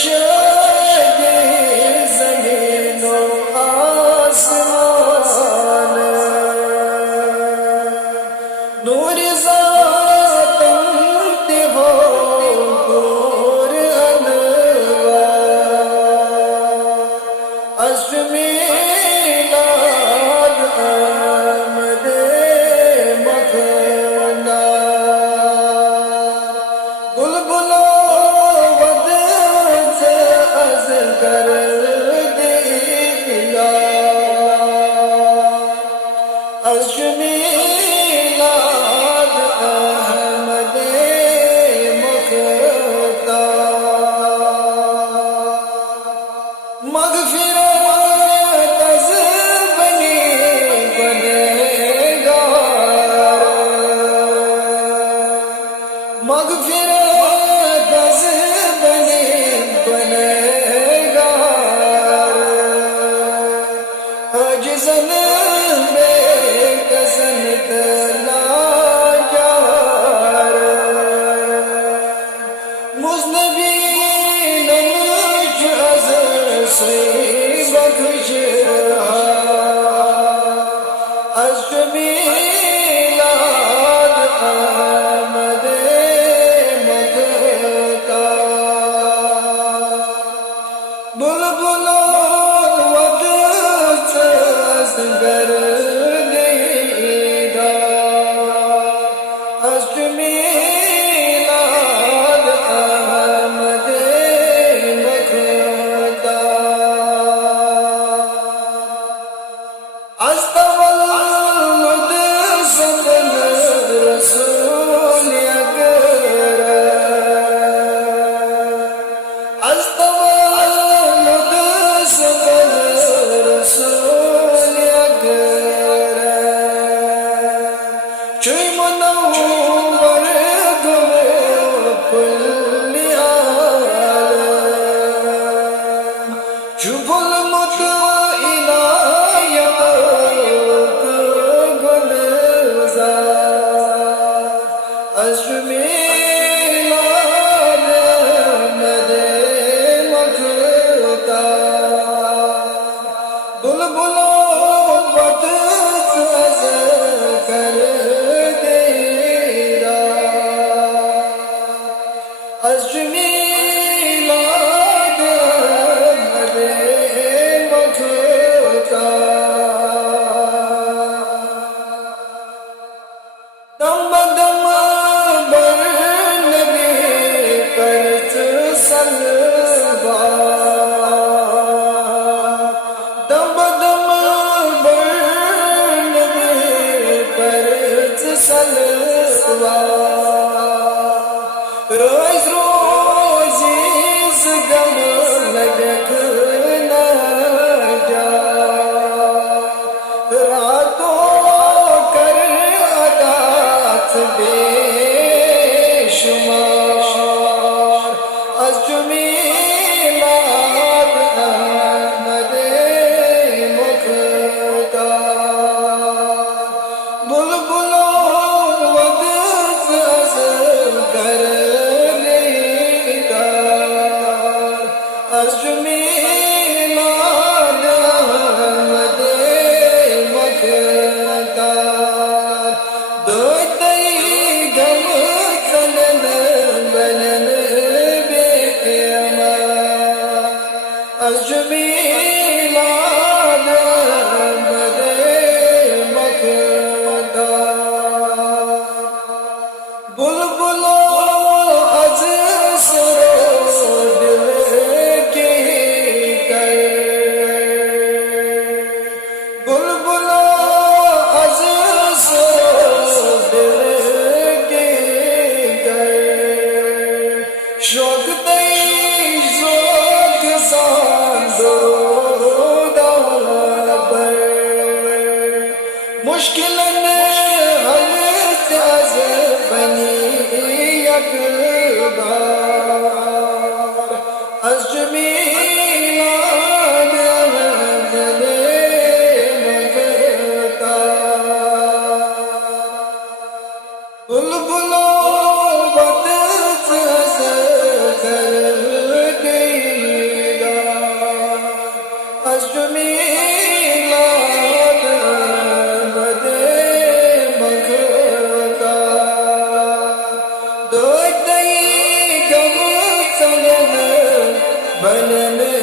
خورشید زمین و آسمان نور ذاتم تے ہو پور انوار عشق میلاد احمد مکھنا بلبلو ود سے ازگر دیا عشق میلاد احمد مکھنا مغفرت از بنی گنہگار مغفرت از بنی گنہگار عاجزاً بے کسن لاچار مذنبین مجھ از سے بخش عشق میلاد احمد مکھنا بلبلو ود سے ازگر دیدہ عشق میلاد احمد مکھنا از تولد سبن رسول اکرم از تولد سبن رسول اکرم چوی منور گل کل عالم چو گل عنایت گلزار عشق میلاد احمد مکھنا بلبلو ود سے ازگر دیدہ عشق میلاد احمد مکھنا دم بدم بر نبی کرت صلوات دم بدم بر نبی کرت صلوات روز روزی زگم لگکنا جا راتوں کر عطات بے شمار عشق میلاد احمد مکھنا بلبلو ود سے ازگر دیدہ عشق میلاد احمد مکھنا دوتی گم چلن بلن بے امان عشق میلاد احمد مکھنا بلبلو از سرو دل کی کر بلبلو از سرو دل کی کر شوق تی ذوق سان درود بر مشکلن حل از بنی اکبار عشق میلاد احمد مکھنا بلبلو ود سے ازگر بن